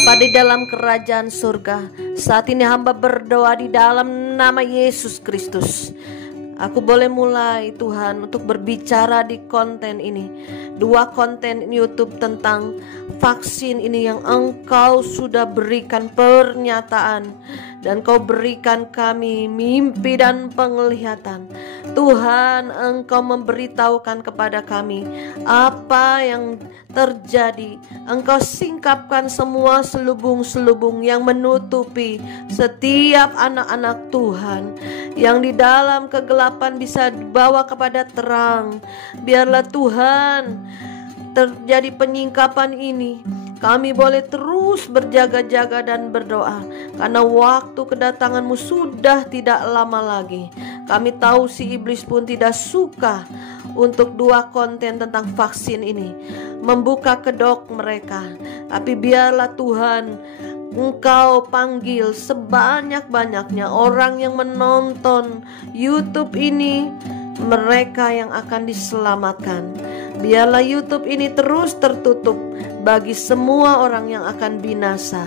Bapa di dalam kerajaan surga, saat ini hamba berdoa di dalam nama Yesus Kristus. Aku boleh mulai Tuhan untuk berbicara di konten ini. 2 konten YouTube tentang vaksin ini yang Engkau sudah berikan pernyataan, dan Kau berikan kami mimpi dan penglihatan. Tuhan, Engkau memberitahukan kepada kami apa yang terjadi. Engkau singkapkan semua selubung-selubung yang menutupi setiap anak-anak Tuhan, yang di dalam kegelapan bisa dibawa kepada terang. Biarlah Tuhan terjadi penyingkapan ini. Kami boleh terus berjaga-jaga dan berdoa, karena waktu kedatangan-Mu sudah tidak lama lagi. Kami tahu si iblis pun tidak suka untuk 2 konten tentang vaksin ini membuka kedok mereka. Tapi biarlah Tuhan, Engkau panggil sebanyak-banyaknya orang yang menonton YouTube ini, mereka yang akan diselamatkan. Biarlah YouTube ini terus tertutup bagi semua orang yang akan binasa.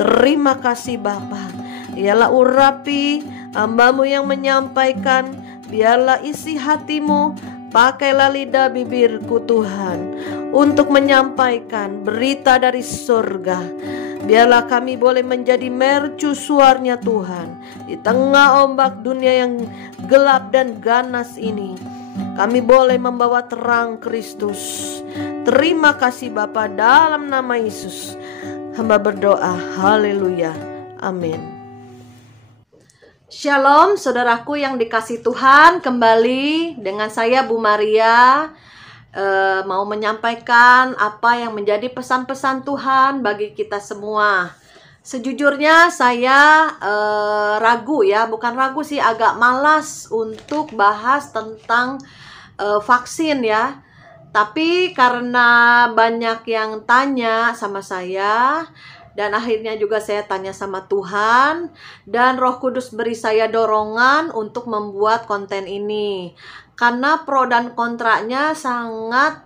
Terima kasih Bapa. Biarlah urapi hamba-Mu yang menyampaikan. Biarlah isi hati-Mu, pakailah lidah bibirku Tuhan, untuk menyampaikan berita dari surga. Biarlah kami boleh menjadi mercusuarnya Tuhan di tengah ombak dunia yang gelap dan ganas ini. Kami boleh membawa terang Kristus. Terima kasih Bapa, dalam nama Yesus hamba berdoa. Haleluya. Amin. Shalom saudaraku yang dikasih Tuhan, kembali dengan saya Bu Maria mau menyampaikan apa yang menjadi pesan-pesan Tuhan bagi kita semua. Sejujurnya saya ragu ya, bukan ragu sih, agak malas untuk bahas tentang vaksin ya. Tapi karena banyak yang tanya sama saya, dan akhirnya juga saya tanya sama Tuhan, dan Roh Kudus beri saya dorongan untuk membuat konten ini. Karena pro dan kontranya sangat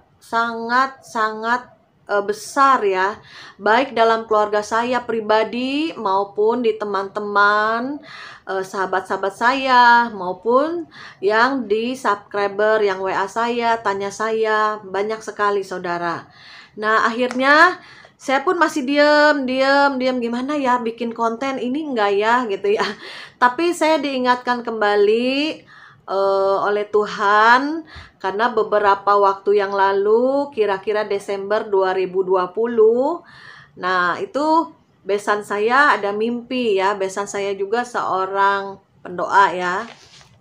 besar ya, baik dalam keluarga saya pribadi maupun di teman-teman, sahabat-sahabat saya, maupun yang di subscriber, yang WA saya, tanya saya, banyak sekali saudara. Nah akhirnya saya pun masih diam, gimana ya bikin konten ini enggak ya gitu ya. Tapi saya diingatkan kembali oleh Tuhan, karena beberapa waktu yang lalu, kira-kira Desember 2020, nah itu besan saya ada mimpi ya. Besan saya juga seorang pendoa ya.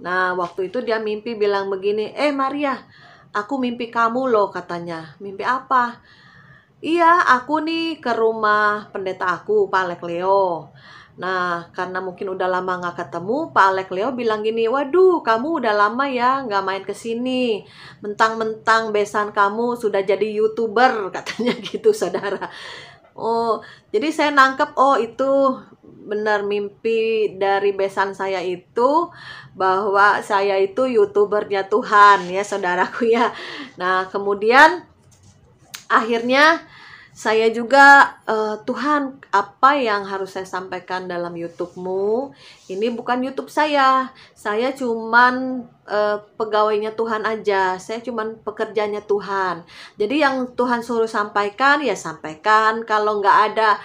Nah waktu itu dia mimpi bilang begini, Maria, aku mimpi kamu loh katanya. Mimpi apa? Iya, aku nih ke rumah pendeta aku, Pak Alek Leo. Nah, karena mungkin udah lama nggak ketemu, Pak Alek Leo bilang gini, waduh, kamu udah lama ya nggak main ke sini. Mentang-mentang besan kamu sudah jadi YouTuber, katanya gitu, saudara. Oh, jadi saya nangkep, oh itu benar mimpi dari besan saya itu, bahwa saya itu YouTubernya Tuhan ya, saudaraku ya. Nah, kemudian akhirnya saya juga, Tuhan, apa yang harus saya sampaikan dalam YouTube-Mu? Ini bukan YouTube saya cuman pegawainya Tuhan aja, saya cuman pekerjanya Tuhan. Jadi yang Tuhan suruh sampaikan, ya sampaikan. Kalau nggak ada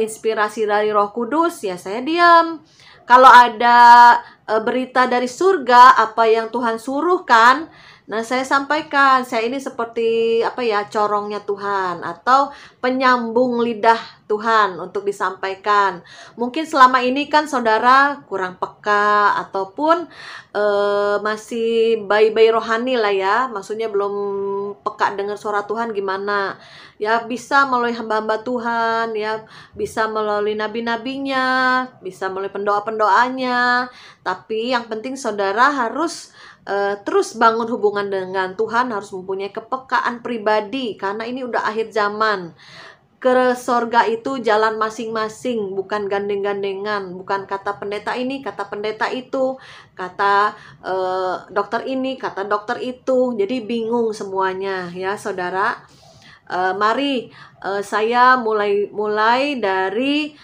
inspirasi dari Roh Kudus, ya saya diam. Kalau ada berita dari surga, apa yang Tuhan suruhkan, nah saya sampaikan. Saya ini seperti apa ya, corongnya Tuhan atau penyambung lidah Tuhan untuk disampaikan. Mungkin selama ini kan saudara kurang peka, ataupun masih bayi-bayi rohani lah ya. Maksudnya belum peka dengar suara Tuhan gimana. Ya bisa melalui hamba-hamba Tuhan ya, bisa melalui nabi-nabinya, bisa melalui pendoa-pendoanya. Tapi yang penting saudara harus terus bangun hubungan dengan Tuhan, harus mempunyai kepekaan pribadi, karena ini udah akhir zaman. Ke sorga itu jalan masing-masing, bukan gandeng-gandengan, bukan kata pendeta ini, kata pendeta itu, kata dokter ini, kata dokter itu. Jadi bingung semuanya ya saudara. Mari saya mulai dari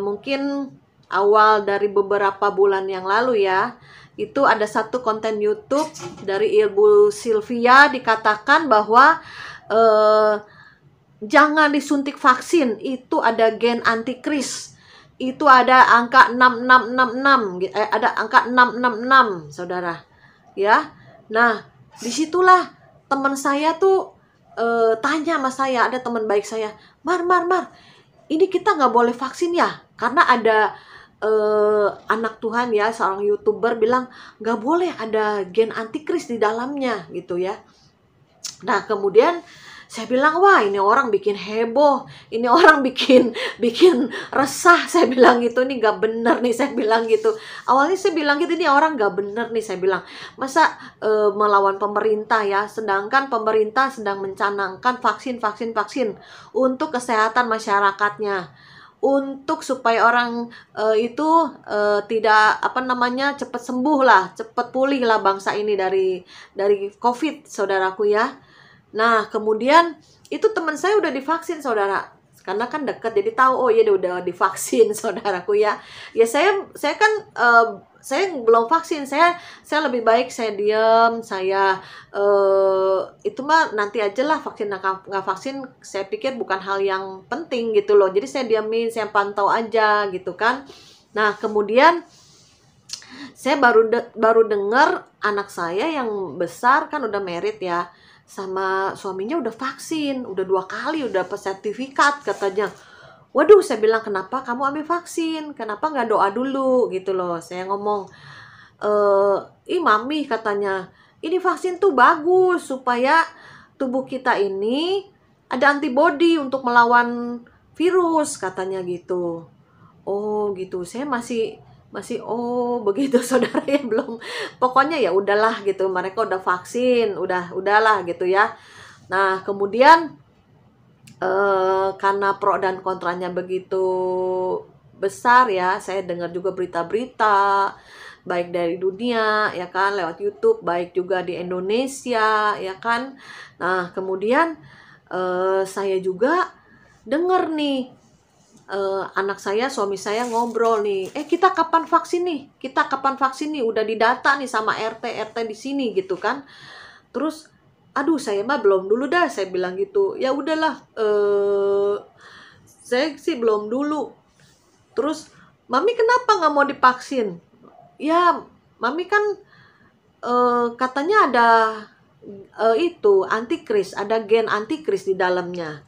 mungkin awal dari beberapa bulan yang lalu ya. Itu ada satu konten YouTube dari Ibu Sylvia, dikatakan bahwa jangan disuntik vaksin, itu ada gen antikris. Itu ada angka 6666, ada angka 666, saudara. Ya, nah disitulah teman saya tuh tanya sama saya, ada teman baik saya, Mar, ini kita nggak boleh vaksin ya? Karena ada anak Tuhan ya, seorang YouTuber bilang nggak boleh, ada gen antikris di dalamnya gitu ya. Nah kemudian saya bilang, wah ini orang bikin heboh, ini orang bikin resah. Saya bilang gitu, ini gak bener nih, saya bilang gitu. Awalnya saya bilang gitu, ini orang gak bener nih, saya bilang. Masa melawan pemerintah ya, sedangkan pemerintah sedang mencanangkan vaksin untuk kesehatan masyarakatnya. Untuk supaya orang itu tidak cepat sembuh lah, cepat pulih lah bangsa ini dari COVID, saudaraku ya. Nah kemudian itu teman saya udah divaksin, saudara, karena kan dekat jadi tahu, oh iya dia udah divaksin, saudaraku ya. Ya saya kan saya belum vaksin, saya lebih baik saya diam, saya itu mah nanti aja lah, vaksin nggak vaksin saya pikir bukan hal yang penting gitu loh, jadi saya diamin, saya pantau aja gitu kan. Nah kemudian saya baru dengar anak saya yang besar kan udah married ya, sama suaminya udah vaksin, udah 2 kali, udah dapat sertifikat katanya. Waduh, saya bilang, kenapa kamu ambil vaksin? Kenapa nggak doa dulu gitu loh. Saya ngomong, mami katanya, ini vaksin tuh bagus supaya tubuh kita ini ada antibodi untuk melawan virus katanya gitu. Oh gitu, saya masih oh begitu saudara ya, belum, pokoknya ya udahlah gitu, mereka udah vaksin, udahlah gitu ya. Nah kemudian karena pro dan kontranya begitu besar ya, saya dengar juga berita-berita baik dari dunia ya kan, lewat YouTube, baik juga di Indonesia ya kan. Nah kemudian saya juga dengar nih, anak saya, suami saya ngobrol nih, kita kapan vaksin nih, udah didata nih sama RT di sini gitu kan. Terus aduh saya mah belum dulu dah, saya bilang gitu. Ya udahlah, saya sih belum dulu. Terus mami kenapa nggak mau divaksin? Ya mami kan katanya ada itu antikris, ada gen antikris di dalamnya.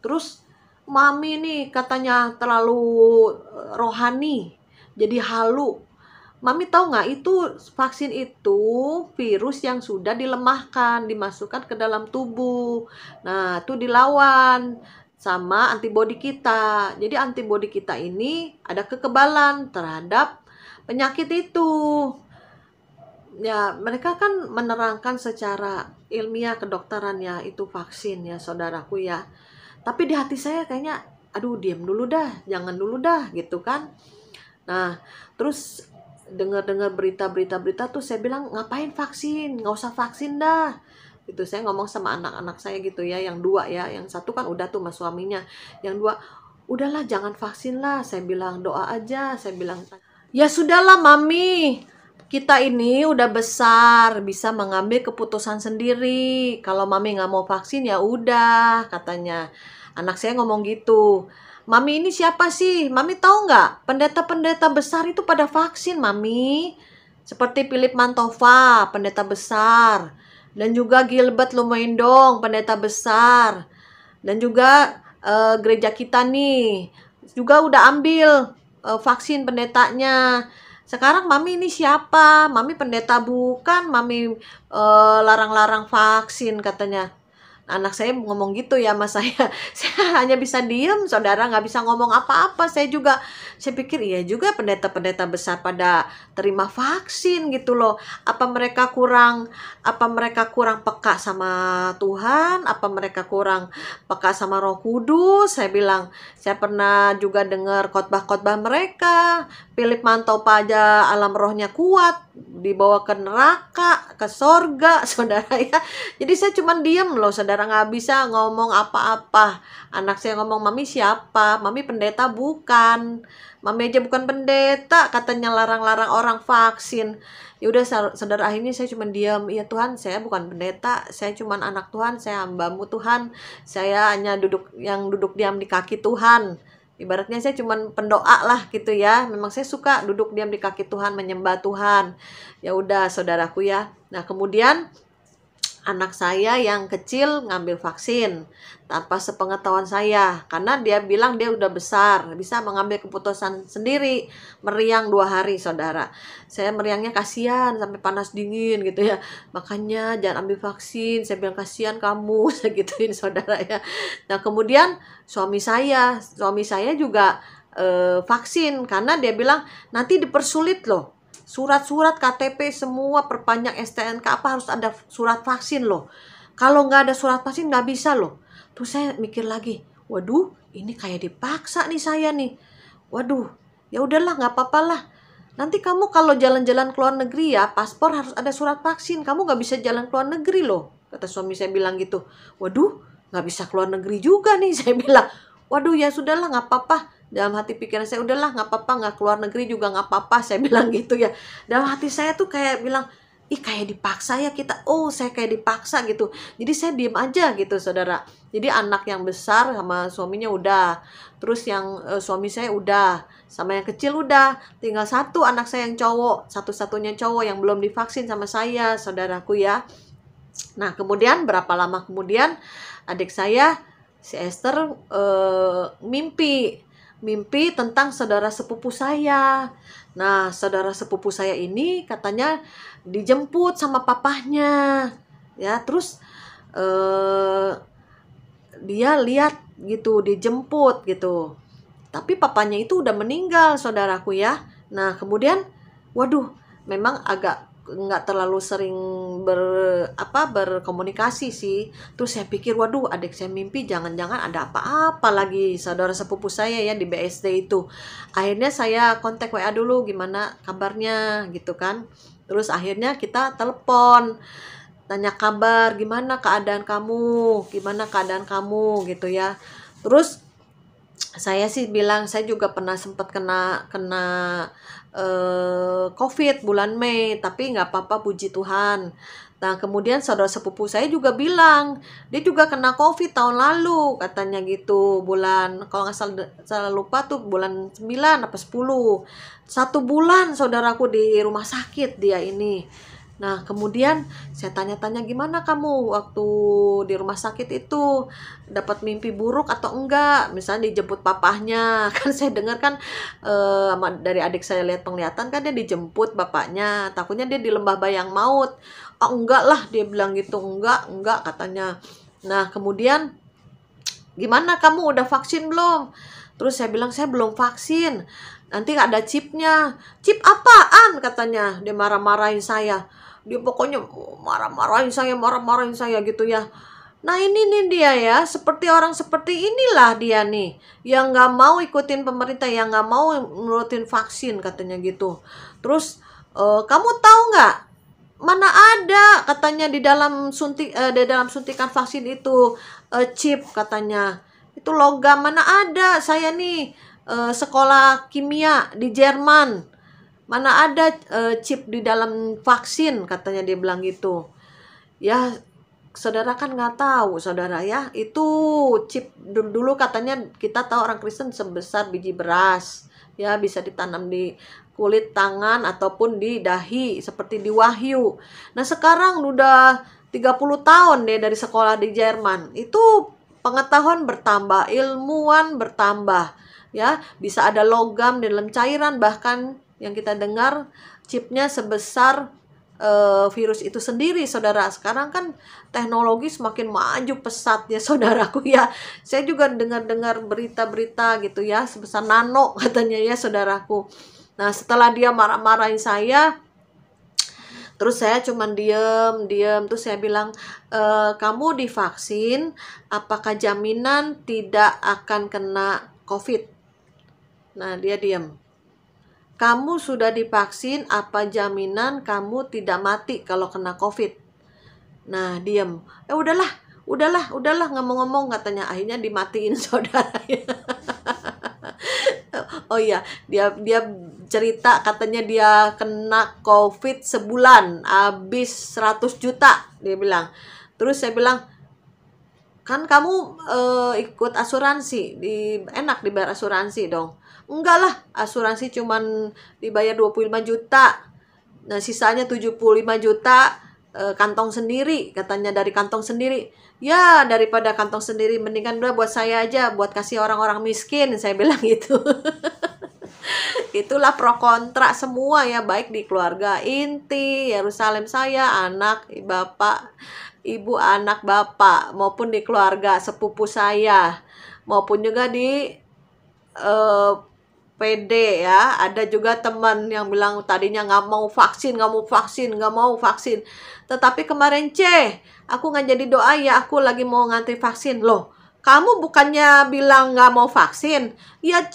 Terus mami nih katanya terlalu rohani, jadi halu. Mami tahu nggak, itu vaksin itu virus yang sudah dilemahkan, dimasukkan ke dalam tubuh. Nah itu dilawan sama antibodi kita. Jadi antibodi kita ini ada kekebalan terhadap penyakit itu. Ya mereka kan menerangkan secara ilmiah kedokteran ya, itu vaksin ya saudaraku ya. Tapi di hati saya kayaknya, aduh diam dulu dah, jangan dulu dah gitu kan. Nah terus dengar berita tuh saya bilang, ngapain vaksin, nggak usah vaksin dah gitu. Saya ngomong sama anak-anak saya gitu ya, yang 2 ya, yang 1 kan udah tuh sama suaminya, yang 2 udahlah jangan vaksin lah, saya bilang doa aja, saya bilang. Ya sudahlah mami, kita ini udah besar, bisa mengambil keputusan sendiri. Kalau mami nggak mau vaksin ya udah, katanya. Anak saya ngomong gitu. Mami ini siapa sih? Mami tahu nggak? Pendeta-pendeta besar itu pada vaksin, mami. Seperti Philip Mantova, pendeta besar. Dan juga Gilbert Lumoindong, pendeta besar. Dan juga gereja kita nih, juga udah ambil vaksin pendetanya. Sekarang mami ini siapa? Mami pendeta bukan, mami larang-larang vaksin katanya. Anak saya ngomong gitu ya sama saya. Saya hanya bisa diem, saudara, nggak bisa ngomong apa-apa. Saya pikir iya juga pendeta-pendeta besar pada terima vaksin gitu loh. Apa mereka kurang peka sama Tuhan? Apa mereka kurang peka sama Roh Kudus? Saya bilang, saya pernah juga dengar khotbah-khotbah mereka. Philip Mantova aja alam rohnya kuat, dibawa ke neraka, ke sorga, saudara ya. Jadi saya cuma diem loh, saudara. saudara, nggak bisa ngomong apa-apa. Anak saya ngomong, "Mami siapa? Mami pendeta bukan. Mami aja bukan pendeta," katanya larang-larang orang vaksin. Ya udah saudara, akhirnya saya cuma diam. "Ya Tuhan, saya bukan pendeta, saya cuma anak Tuhan, saya hamba-Mu Tuhan. Saya hanya duduk diam di kaki Tuhan." Ibaratnya saya cuma pendoa lah gitu ya. Memang saya suka duduk diam di kaki Tuhan, menyembah Tuhan. Ya udah saudaraku ya. Nah, kemudian anak saya yang kecil ngambil vaksin tanpa sepengetahuan saya, karena dia bilang dia udah besar, bisa mengambil keputusan sendiri. Meriang 2 hari saudara. Saya meriangnya kasihan sampai panas dingin gitu ya. "Makanya jangan ambil vaksin." Saya bilang, "Kasihan kamu." Saya gituin saudara ya. Nah, kemudian suami saya juga vaksin, karena dia bilang nanti dipersulit loh. Surat-surat KTP semua, perpanjang STNK apa harus ada surat vaksin loh. Kalau nggak ada surat vaksin nggak bisa loh. Terus saya mikir lagi, waduh, ini kayak dipaksa nih saya nih. Waduh, ya udahlah, nggak apa-apa lah. Nanti kamu kalau jalan-jalan ke luar negeri ya, paspor harus ada surat vaksin. Kamu nggak bisa jalan ke luar negeri loh. Kata suami saya bilang gitu. Waduh, nggak bisa ke luar negeri juga nih. Saya bilang, waduh, ya sudahlah, nggak apa-apa. Dalam hati pikiran saya, udahlah nggak apa-apa, nggak keluar negeri juga nggak apa-apa. Saya bilang gitu ya. Dalam hati saya tuh kayak bilang, ih kayak dipaksa ya kita. Oh, saya kayak dipaksa gitu. Jadi saya diem aja gitu saudara. Jadi anak yang besar sama suaminya udah. Terus yang suami saya udah. Sama yang kecil udah. Tinggal satu anak saya yang cowok. Satu-satunya cowok yang belum divaksin sama saya, saudaraku ya. Nah, kemudian berapa lama kemudian adik saya, si Esther, mimpi tentang saudara sepupu saya. Nah, saudara sepupu saya ini katanya dijemput sama papahnya. Ya, terus dia lihat gitu, dijemput gitu. Tapi papanya itu udah meninggal, saudaraku ya. Nah, kemudian waduh, memang agak nggak terlalu sering berkomunikasi sih. Terus saya pikir, waduh, adik saya mimpi jangan-jangan ada apa-apa lagi saudara sepupu saya ya di BSD itu. Akhirnya saya kontak WA dulu, gimana kabarnya gitu kan. Terus akhirnya kita telepon, tanya kabar, gimana keadaan kamu gitu ya. Terus saya sih bilang saya juga pernah sempat kena COVID bulan Mei, tapi nggak apa-apa, puji Tuhan. Nah, kemudian saudara sepupu saya juga bilang dia juga kena COVID tahun lalu, katanya gitu, bulan, kalau nggak salah lupa tuh bulan 9 apa 10. 1 bulan saudaraku di rumah sakit dia ini. Nah, kemudian saya tanya-tanya, gimana kamu waktu di rumah sakit itu, dapat mimpi buruk atau enggak? Misalnya dijemput papahnya. Kan saya dengar kan dari adik saya lihat penglihatan kan dia dijemput bapaknya. Takutnya dia di lembah bayang maut. Oh, enggak lah, dia bilang gitu. Enggak katanya. Nah, kemudian gimana kamu udah vaksin belum? Terus saya bilang saya belum vaksin. Nanti ada chipnya. Chip apaan katanya? Dia marah-marahin saya. Dia pokoknya marah-marahin saya gitu ya. Nah, ini nih dia ya, seperti orang seperti inilah dia nih, yang nggak mau ikutin pemerintah, yang nggak mau nurutin vaksin katanya gitu. Terus kamu tahu nggak, mana ada katanya di dalam suntikan vaksin itu chip katanya. Itu logam, mana ada, saya nih sekolah kimia di Jerman. Mana ada chip di dalam vaksin, katanya dia bilang gitu. Ya, saudara kan nggak tahu, saudara ya. Itu chip dulu katanya kita tahu orang Kristen sebesar biji beras. Ya, bisa ditanam di kulit tangan ataupun di dahi, seperti di Wahyu. Nah, sekarang udah 30 tahun deh dari sekolah di Jerman. Itu pengetahuan bertambah, ilmuwan bertambah. Ya, bisa ada logam di dalam cairan, bahkan yang kita dengar chipnya sebesar virus itu sendiri, saudara. Sekarang kan teknologi semakin maju pesat ya, saudaraku ya. Saya juga dengar berita-berita gitu ya, sebesar nano katanya ya, saudaraku. Nah, setelah dia marah-marahin saya, terus saya cuman diem. Terus saya bilang, kamu divaksin, apakah jaminan tidak akan kena COVID? Nah, dia diem. Kamu sudah divaksin, apa jaminan kamu tidak mati kalau kena COVID? Nah, diem. Udahlah, udahlah nggak mau ngomong katanya. Akhirnya dimatiin saudara. Oh iya, dia cerita katanya dia kena COVID sebulan, habis 100 juta dia bilang. Terus saya bilang, kan kamu ikut asuransi, enak dibayar asuransi dong. Enggak lah, asuransi cuman dibayar 25 juta. Nah, sisanya 75 juta kantong sendiri, katanya dari kantong sendiri. Ya, daripada kantong sendiri mendingan udah buat saya aja, buat kasih orang-orang miskin, saya bilang gitu. Itulah pro kontra semua ya, baik di keluarga inti, Yerusalem saya, anak, bapak, ibu, anak, bapak, maupun di keluarga sepupu saya, maupun juga di PD ya. Ada juga teman yang bilang tadinya nggak mau vaksin. Tetapi kemarin aku nggak jadi doa ya, aku lagi mau ngantri vaksin. Loh, kamu bukannya bilang nggak mau vaksin? Ya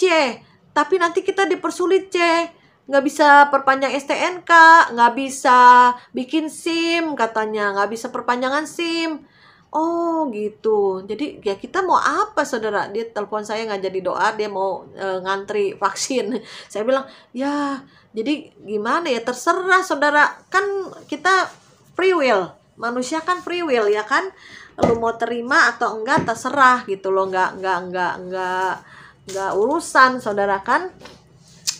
tapi nanti kita dipersulit nggak bisa perpanjang STNK, nggak bisa bikin SIM katanya, nggak bisa perpanjangan SIM. Oh gitu. Jadi ya kita mau apa saudara? Dia telepon saya nggak jadi doa, dia mau ngantri vaksin. Saya bilang ya jadi gimana ya, terserah saudara. Kan kita free will, manusia kan free will ya kan. Lu mau terima atau enggak terserah gitu loh, nggak urusan saudara kan.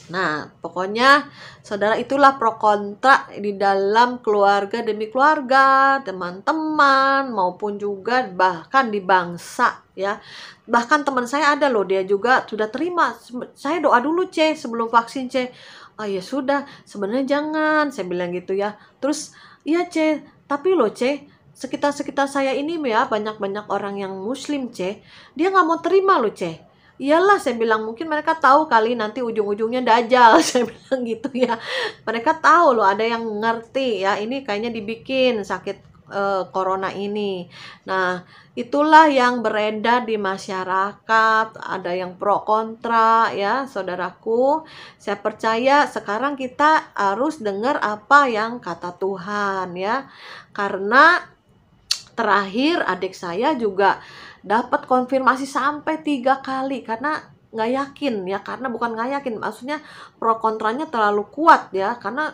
Nah, pokoknya saudara itulah pro kontra di dalam keluarga demi keluarga, teman-teman, maupun juga bahkan di bangsa ya. Bahkan teman saya ada loh, dia juga sudah terima. Saya doa dulu sebelum vaksin Oh ya sudah, sebenarnya jangan, saya bilang gitu ya. Terus iya tapi loh sekitar saya ini ya banyak orang yang muslim dia nggak mau terima loh Iyalah, saya bilang mungkin mereka tahu kali nanti ujung-ujungnya dajjal. Saya bilang gitu ya. Mereka tahu loh, ada yang ngerti ya, ini kayaknya dibikin sakit corona ini. Nah, itulah yang beredar di masyarakat. Ada yang pro kontra ya, saudaraku. Saya percaya sekarang kita harus dengar apa yang kata Tuhan ya. Karena terakhir adik saya juga dapat konfirmasi sampai 3 kali karena nggak yakin ya, karena bukan nggak yakin, maksudnya pro kontranya terlalu kuat ya, karena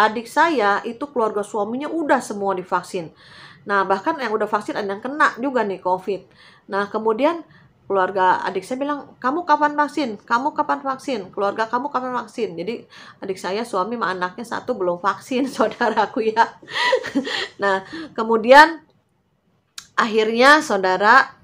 adik saya itu keluarga suaminya udah semua divaksin. Nah bahkan yang udah vaksin ada yang kena juga nih COVID. Nah kemudian keluarga adik saya bilang, kamu kapan vaksin? Keluarga kamu kapan vaksin? Jadi adik saya suami sama anaknya satu belum vaksin saudaraku ya. Nah kemudian akhirnya saudara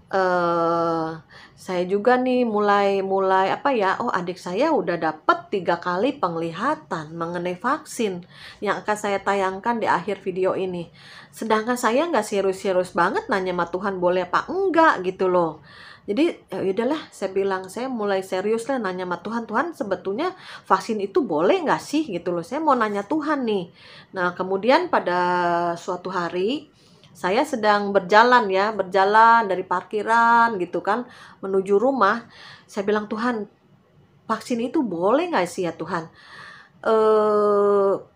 saya juga nih mulai oh adik saya udah dapat 3 kali penglihatan mengenai vaksin yang akan saya tayangkan di akhir video ini. Sedangkan saya nggak serius-serius banget nanya sama Tuhan boleh apa enggak gitu loh. Jadi ya udahlah, saya bilang saya mulai serius lah nanya sama Tuhan sebetulnya vaksin itu boleh nggak sih gitu loh. Saya mau nanya Tuhan nih. Nah kemudian pada suatu hari saya sedang berjalan dari parkiran gitu kan menuju rumah. Saya bilang, Tuhan, vaksin itu boleh nggak sih ya Tuhan?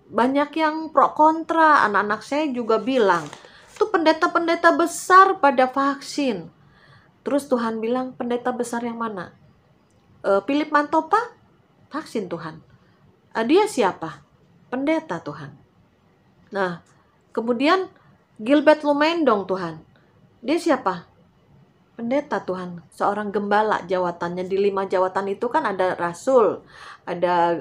Banyak yang pro kontra, anak-anak saya juga bilang, tuh pendeta-pendeta besar pada vaksin. Terus Tuhan bilang, pendeta besar yang mana? Philip Mantopa, vaksin Tuhan. Dia siapa? Pendeta Tuhan. Nah, kemudian Gilbert Lumendong Tuhan. Dia siapa? Pendeta Tuhan. Seorang gembala jawatannya. Di 5 jawatan itu kan ada rasul, ada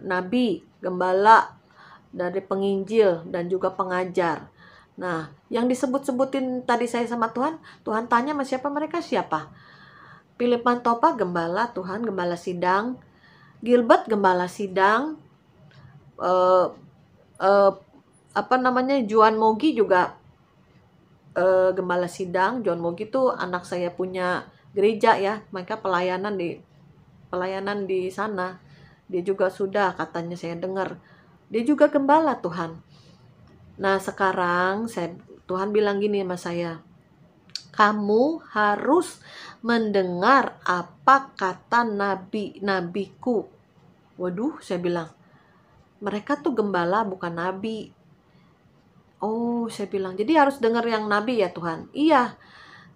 nabi, gembala, dari penginjil, dan juga pengajar. Nah, yang disebut-sebutin tadi saya sama Tuhan, Tuhan tanya sama siapa, mereka siapa? Philip Mantopa gembala Tuhan, gembala sidang. Gilbert gembala sidang. Juan Mogi juga gembala sidang. John Mogi itu anak saya punya gereja ya, mereka pelayanan di sana. Dia juga sudah, katanya saya dengar, dia juga gembala Tuhan. Nah sekarang Tuhan bilang gini sama saya, kamu harus mendengar apa kata nabiku. Waduh, saya bilang, mereka tuh gembala bukan nabi. Oh, saya bilang, jadi harus dengar yang nabi ya Tuhan? Iya.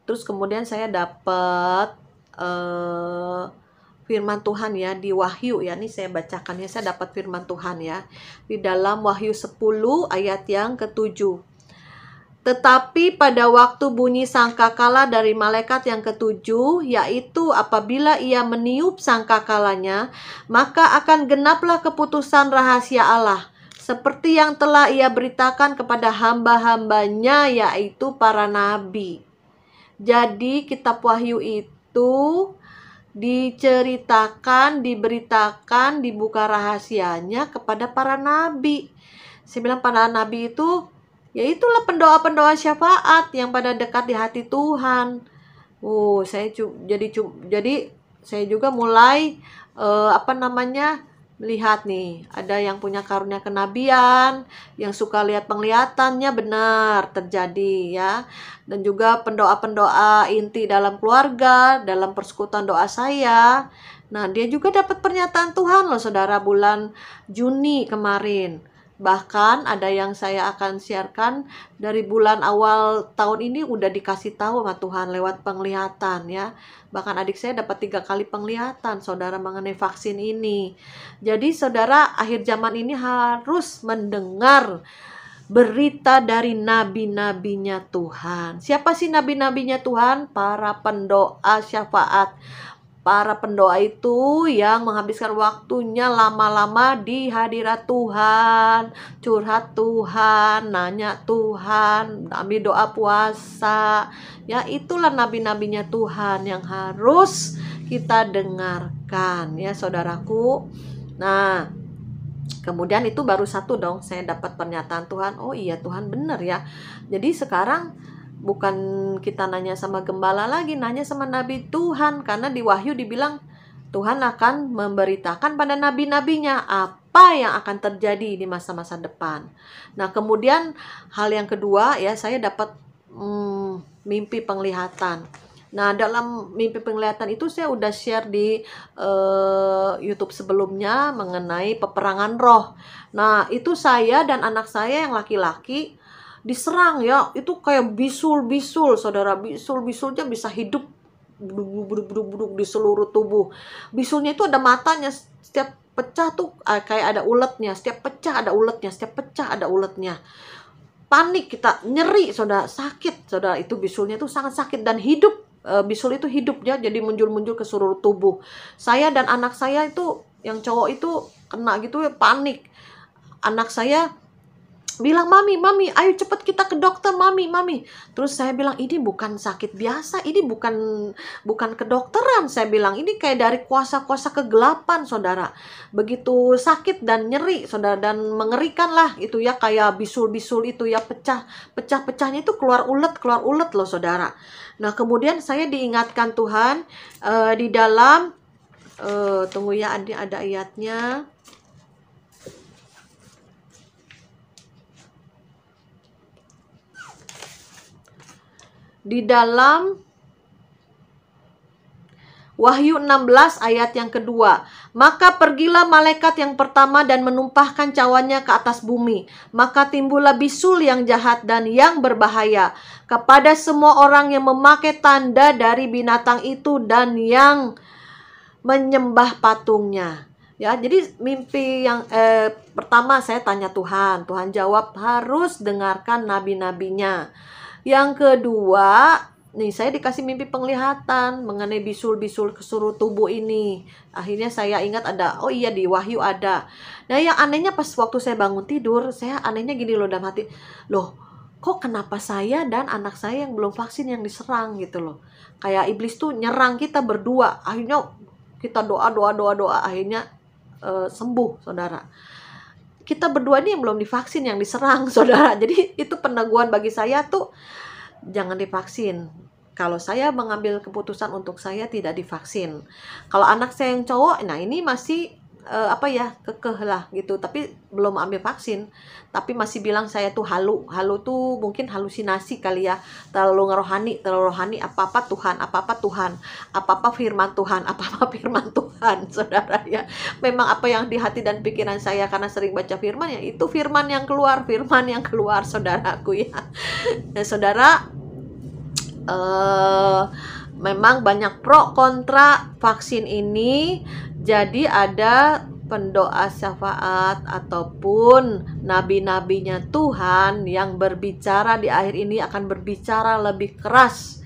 Terus kemudian saya dapat firman Tuhan ya di Wahyu ya. Ini saya bacakan ya, saya dapat firman Tuhan ya. Di dalam Wahyu 10 ayat yang ke-7. Tetapi pada waktu bunyi sangkakala dari malaikat yang ketujuh, yaitu apabila ia meniup sangkakalanya, maka akan genaplah keputusan rahasia Allah, seperti yang telah ia beritakan kepada hamba-hambanya, yaitu para nabi. Jadi kitab Wahyu itu diceritakan, diberitakan, dibuka rahasianya kepada para nabi. Saya bilang para nabi itu, ya itulah pendoa-pendoa syafaat yang pada dekat di hati Tuhan. Jadi saya juga mulai melihat nih, ada yang punya karunia kenabian, yang suka lihat penglihatannya benar terjadi ya. Dan juga pendoa-pendoa inti dalam keluarga, dalam persekutuan doa saya. Nah, dia juga dapat pernyataan Tuhan loh saudara, bulan Juni kemarin. Bahkan ada yang saya akan siarkan dari bulan awal tahun ini udah dikasih tahu sama Tuhan lewat penglihatan ya. Bahkan adik saya dapat 3 kali penglihatan saudara mengenai vaksin ini. Jadi saudara, akhir zaman ini harus mendengar berita dari nabi-nabinya Tuhan. Siapa sih nabi-nabinya Tuhan? Para pendoa syafaat. Para pendoa itu yang menghabiskan waktunya lama-lama di hadirat Tuhan, curhat Tuhan, nanya Tuhan, ambil doa puasa. Ya, itulah nabi-nabinya Tuhan yang harus kita dengarkan ya saudaraku. Nah, kemudian itu baru satu dong, saya dapat pernyataan Tuhan. Oh iya, Tuhan benar ya. Jadi sekarang bukan kita nanya sama gembala lagi, nanya sama nabi Tuhan. Karena di Wahyu dibilang Tuhan akan memberitakan pada nabi-nabinya apa yang akan terjadi di masa-masa depan. Nah, kemudian hal yang kedua ya, saya dapat mimpi penglihatan. Nah, dalam mimpi penglihatan itu saya udah share di YouTube sebelumnya mengenai peperangan roh. Nah, itu saya dan anak saya yang laki-laki diserang ya, itu kayak bisul-bisul saudara. Bisul-bisulnya bisa hidup buduk di seluruh tubuh. Bisulnya itu ada matanya, setiap pecah tuh kayak ada uletnya, setiap pecah ada uletnya, setiap pecah ada uletnya. Panik kita, nyeri saudara, sakit saudara. Itu bisulnya itu sangat sakit dan hidup. Bisul itu hidup ya, jadi muncul-muncul ke seluruh tubuh. Saya dan anak saya itu, yang cowok itu kena gitu ya, panik. Anak saya bilang, mami, ayo cepet kita ke dokter, mami. Terus saya bilang, ini bukan sakit biasa, ini bukan kedokteran. Saya bilang, ini kayak dari kuasa-kuasa kegelapan, saudara. Begitu sakit dan nyeri, saudara, dan mengerikan lah itu ya, kayak bisul-bisul itu ya, pecah-pecahnya itu keluar ulet loh, saudara. Nah, kemudian saya diingatkan Tuhan di dalam tunggu ya, ada ayatnya. Di dalam Wahyu 16 ayat yang kedua. Maka pergilah malaikat yang pertama dan menumpahkan cawannya ke atas bumi. Maka timbullah bisul yang jahat dan yang berbahaya kepada semua orang yang memakai tanda dari binatang itu dan yang menyembah patungnya. Ya, jadi mimpi yang pertama saya tanya Tuhan. Tuhan jawab, harus dengarkan nabi-nabinya. Yang kedua, nih saya dikasih mimpi penglihatan mengenai bisul-bisul ke seluruh tubuh ini. Akhirnya saya ingat ada, oh iya di Wahyu ada. Nah, yang anehnya pas waktu saya bangun tidur, saya anehnya gini loh dalam hati. Loh, kok kenapa saya dan anak saya yang belum vaksin yang diserang gitu loh. Kayak iblis tuh nyerang kita berdua. Akhirnya kita doa, akhirnya sembuh, saudara. Kita berdua ini yang belum divaksin yang diserang, saudara. Jadi itu peneguhan bagi saya tuh, jangan divaksin. Kalau saya mengambil keputusan untuk saya tidak divaksin. Kalau anak saya yang cowok, nah ini masih kekeh lah gitu, tapi belum ambil vaksin, tapi masih bilang saya tuh halu tuh mungkin halusinasi kali ya, terlalu rohani, apa-apa Tuhan, apa-apa firman Tuhan, apa-apa firman Tuhan. Saudara ya, memang apa yang di hati dan pikiran saya karena sering baca firman, ya itu firman yang keluar, saudaraku ya. Ya saudara, memang banyak pro kontra vaksin ini. Jadi ada pendoa syafaat ataupun nabi-nabinya Tuhan yang berbicara di akhir ini akan berbicara lebih keras.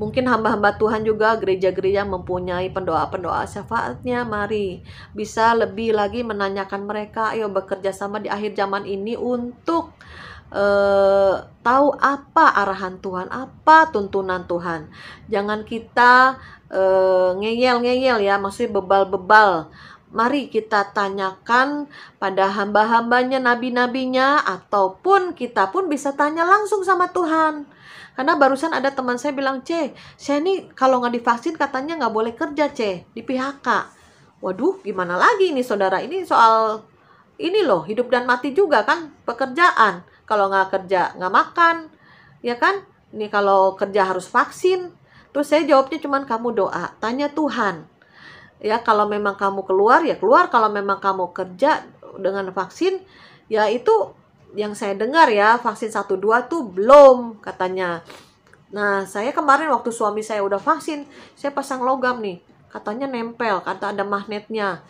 Mungkin hamba-hamba Tuhan juga, gereja-gereja mempunyai pendoa-pendoa syafaatnya. Mari bisa lebih lagi menanyakan mereka, ayo bekerja sama di akhir zaman ini untuk tahu apa arahan Tuhan, apa tuntunan Tuhan. Jangan kita ngeyel-ngeyel ya, maksudnya bebal-bebal. Mari kita tanyakan pada hamba-hambanya, nabi-nabinya, ataupun kita pun bisa tanya langsung sama Tuhan. Karena barusan ada teman saya bilang, saya nih kalau nggak divaksin katanya nggak boleh kerja, di PHK. Waduh, gimana lagi ini saudara, ini soal ini loh, hidup dan mati juga kan, pekerjaan. Kalau nggak kerja nggak makan, ya kan? Ini kalau kerja harus vaksin. Terus saya jawabnya cuman kamu doa, tanya Tuhan. Ya kalau memang kamu keluar, ya keluar. Kalau memang kamu kerja dengan vaksin, ya itu yang saya dengar ya, vaksin 1-2 tuh belum katanya. Nah saya kemarin waktu suami saya udah vaksin, saya pasang logam nih, katanya nempel, kata ada magnetnya.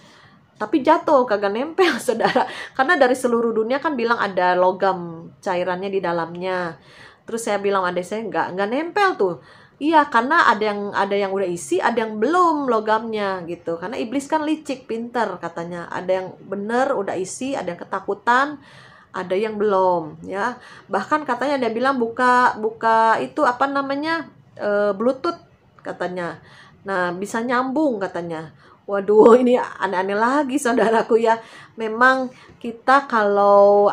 Tapi jatuh, kagak nempel saudara. Karena dari seluruh dunia kan bilang ada logam cairannya di dalamnya. Terus saya bilang adik saya nggak nempel tuh. Iya, karena ada yang udah isi, ada yang belum logamnya gitu. Karena iblis kan licik, pinter katanya. Ada yang bener udah isi, ada yang ketakutan, ada yang belum ya. Bahkan katanya dia bilang buka itu apa namanya, Bluetooth katanya. Nah bisa nyambung katanya. Waduh, ini aneh-aneh lagi saudaraku ya. Memang kita kalau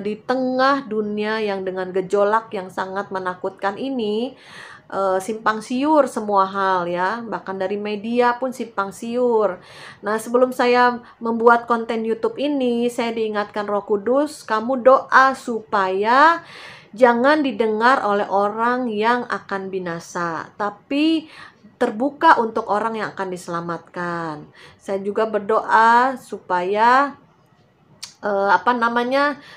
di tengah dunia yang dengan gejolak yang sangat menakutkan ini, simpang siur semua hal ya. Bahkan dari media pun simpang siur. Nah, sebelum saya membuat konten YouTube ini, saya diingatkan Roh Kudus, kamu doa supaya jangan didengar oleh orang yang akan binasa, tapi terbuka untuk orang yang akan diselamatkan. Saya juga berdoa supaya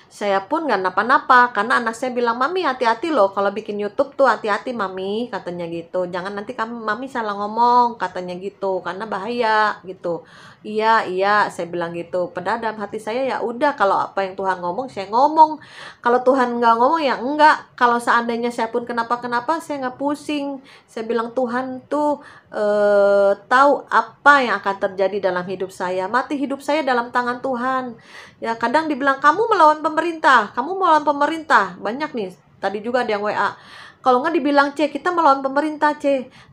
saya pun nggak napa-napa, karena anak saya bilang, mami hati-hati loh kalau bikin YouTube tuh, hati-hati mami katanya gitu, jangan nanti mami salah ngomong katanya gitu, karena bahaya gitu. Iya saya bilang gitu. Padahal dalam hati saya ya udah, kalau apa yang Tuhan ngomong saya ngomong, kalau Tuhan nggak ngomong ya enggak. Kalau seandainya saya pun kenapa-kenapa, saya nggak pusing. Saya bilang Tuhan tuh tahu apa yang akan terjadi dalam hidup saya, mati hidup saya dalam tangan Tuhan. Ya kadang dibilang kamu melawan pemerintah, banyak nih. Tadi juga ada yang WA. Kalau nggak dibilang kita melawan pemerintah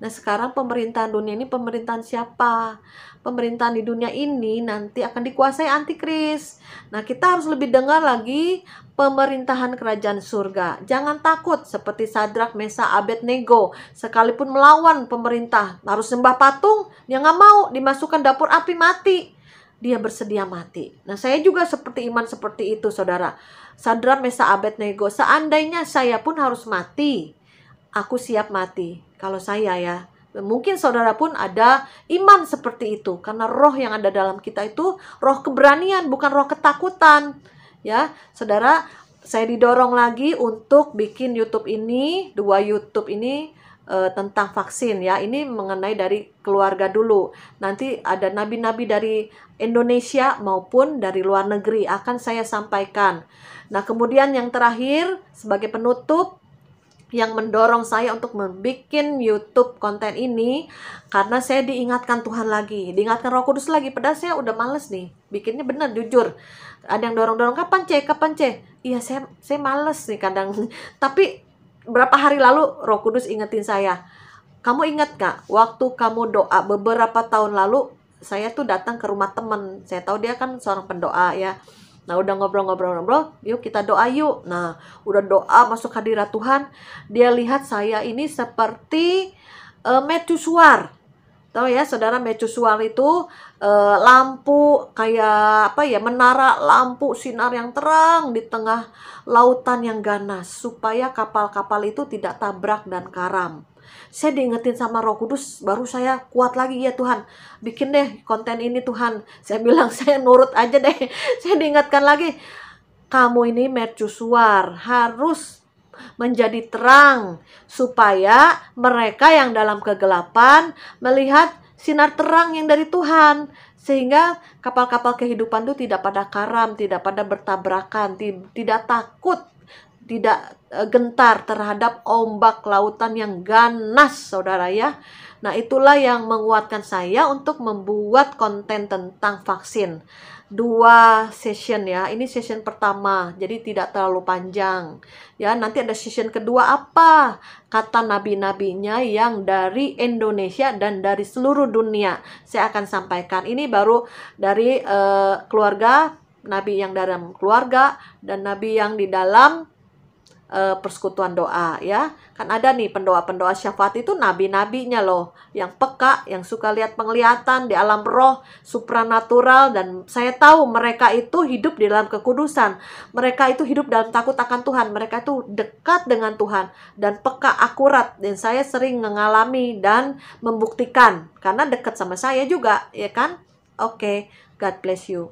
Nah sekarang pemerintahan dunia ini pemerintahan siapa? Pemerintahan di dunia ini nanti akan dikuasai antikris. Nah kita harus lebih dengar lagi pemerintahan kerajaan surga. Jangan takut seperti Sadrak, Mesa, Abednego. Sekalipun melawan pemerintah, harus sembah patung, dia nggak mau, dimasukkan dapur api mati. Dia bersedia mati. Nah saya juga iman seperti itu saudara. Sadrak, Mesa, Abednego. Seandainya saya pun harus mati, aku siap mati. Kalau saya ya. Mungkin saudara pun ada iman seperti itu, karena roh yang ada dalam kita itu roh keberanian, bukan roh ketakutan ya saudara. Saya didorong lagi untuk bikin YouTube ini, 2 YouTube ini tentang vaksin ya. Ini mengenai dari keluarga dulu. Nanti ada nabi-nabi dari Indonesia maupun dari luar negeri akan saya sampaikan. Nah kemudian yang terakhir sebagai penutup, yang mendorong saya untuk membuat YouTube konten ini, karena saya diingatkan Tuhan lagi, diingatkan Roh Kudus lagi. Padahal saya udah males nih bikinnya, bener jujur. Ada yang dorong-dorong, kapan C? Iya saya males nih kadang. Tapi berapa hari lalu Roh Kudus ingetin saya, kamu ingat gak waktu kamu doa beberapa tahun lalu, saya tuh datang ke rumah teman. Saya tahu dia kan seorang pendoa ya. Nah udah ngobrol, yuk kita doa yuk. Nah udah doa masuk hadirat Tuhan, dia lihat saya ini seperti mercusuar. Tahu ya saudara, mercusuar itu lampu kayak apa ya, menara lampu sinar yang terang di tengah lautan yang ganas, supaya kapal-kapal itu tidak tabrak dan karam. Saya diingetin sama Roh Kudus, baru saya kuat lagi, ya Tuhan, bikin deh konten ini Tuhan. Saya bilang saya nurut aja deh. Saya diingatkan lagi, kamu ini mercusuar, harus menjadi terang, supaya mereka yang dalam kegelapan melihat sinar terang yang dari Tuhan, sehingga kapal-kapal kehidupan itu tidak pada karam, tidak pada bertabrakan, tidak takut, tidak gentar terhadap ombak lautan yang ganas, saudara ya. Nah, itulah yang menguatkan saya untuk membuat konten tentang vaksin. 2 session ya. Ini session pertama, jadi tidak terlalu panjang. Ya, nanti ada session kedua, apa kata nabi-nabinya yang dari Indonesia dan dari seluruh dunia. Saya akan sampaikan. Ini baru dari keluarga, nabi yang dalam keluarga dan nabi yang di dalam persekutuan doa ya. Kan ada nih pendoa-pendoa syafaat itu nabi-nabinya loh, yang peka, yang suka lihat penglihatan di alam roh, supranatural, dan saya tahu mereka itu hidup di dalam kekudusan. Mereka itu hidup dalam takut akan Tuhan. Mereka itu dekat dengan Tuhan dan peka, akurat, dan saya sering mengalami dan membuktikan karena dekat sama saya juga, ya kan? Oke, God bless you.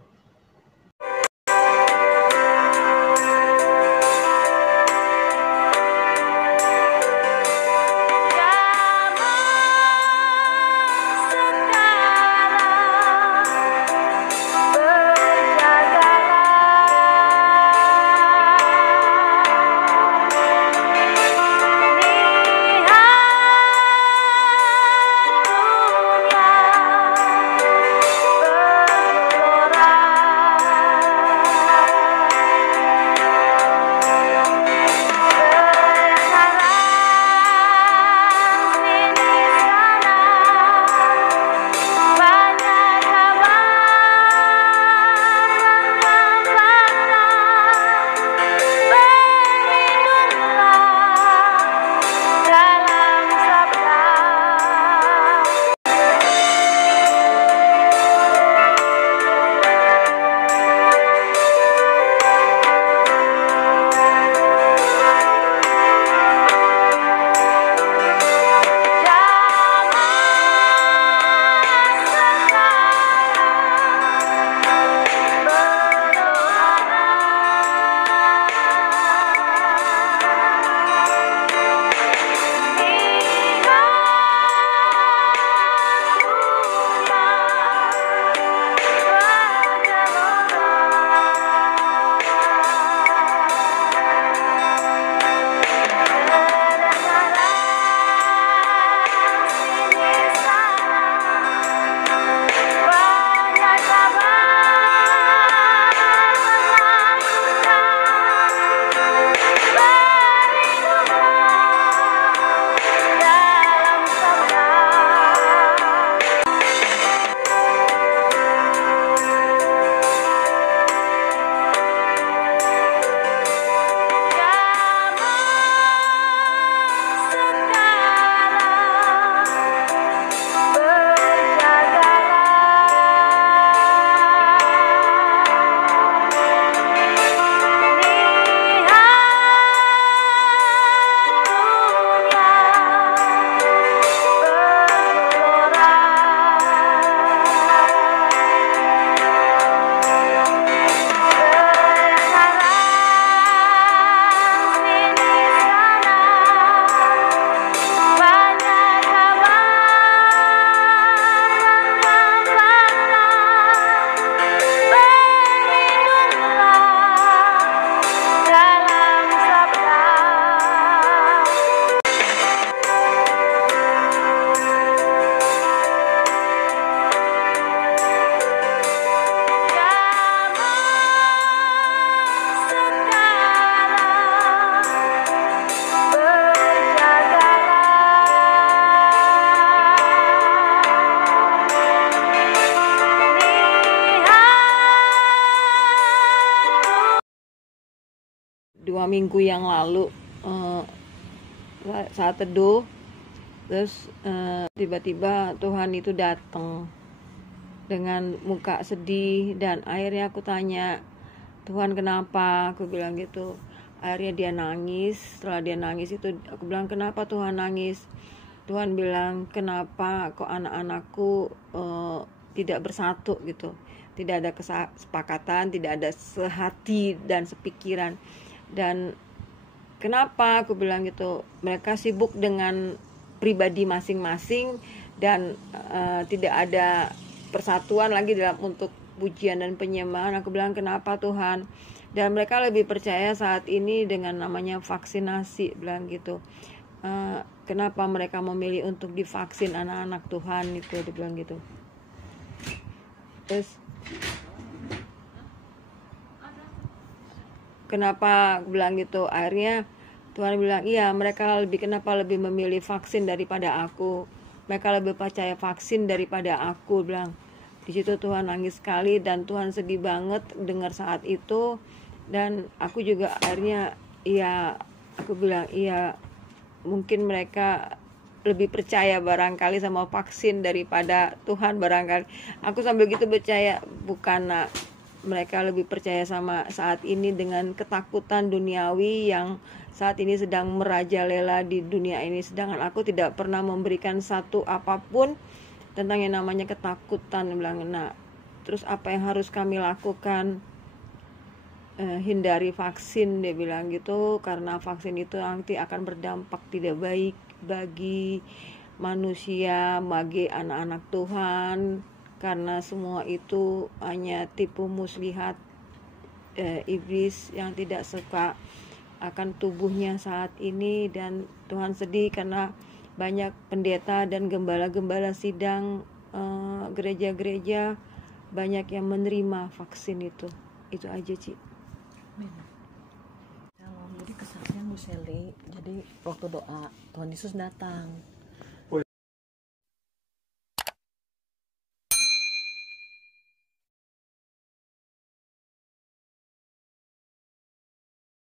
Minggu yang lalu saat teduh Terus tiba-tiba Tuhan itu datang dengan muka sedih, dan akhirnya aku tanya, Tuhan kenapa? Aku bilang gitu. Akhirnya dia nangis. Setelah dia nangis itu aku bilang, kenapa Tuhan nangis? Tuhan bilang, kenapa kok anak-anakku tidak bersatu gitu, tidak ada kesepakatan, tidak ada sehati dan sepikiran. Dan kenapa? Aku bilang gitu, mereka sibuk dengan pribadi masing-masing dan tidak ada persatuan lagi dalam untuk pujian dan penyembahan. Aku bilang, kenapa Tuhan? Dan mereka lebih percaya saat ini dengan namanya vaksinasi, bilang gitu. Kenapa mereka memilih untuk divaksin anak-anak Tuhan itu, dia bilang gitu. Terus kenapa aku bilang gitu? Akhirnya Tuhan bilang, iya, mereka kenapa lebih memilih vaksin daripada aku? Mereka lebih percaya vaksin daripada aku, bilang. Di situ Tuhan nangis sekali dan Tuhan sedih banget dengar saat itu. Dan aku juga akhirnya, iya, aku bilang, iya, mungkin mereka lebih percaya barangkali sama vaksin daripada Tuhan barangkali. Aku sambil gitu percaya, bukan mereka lebih percaya sama saat ini dengan ketakutan duniawi yang saat ini sedang merajalela di dunia ini, sedangkan aku tidak pernah memberikan satu apapun tentang yang namanya ketakutan. Bilang, nah, terus apa yang harus kami lakukan? Hindari vaksin, dia bilang gitu, karena vaksin itu nanti akan berdampak tidak baik bagi manusia, bagi anak-anak Tuhan, karena semua itu hanya tipu muslihat iblis yang tidak suka akan tubuhnya saat ini. Dan Tuhan sedih karena banyak pendeta dan gembala-gembala sidang gereja-gereja banyak yang menerima vaksin itu aja, Ci. Jadi kesannya Bu Shelly, jadi waktu doa Tuhan Yesus datang,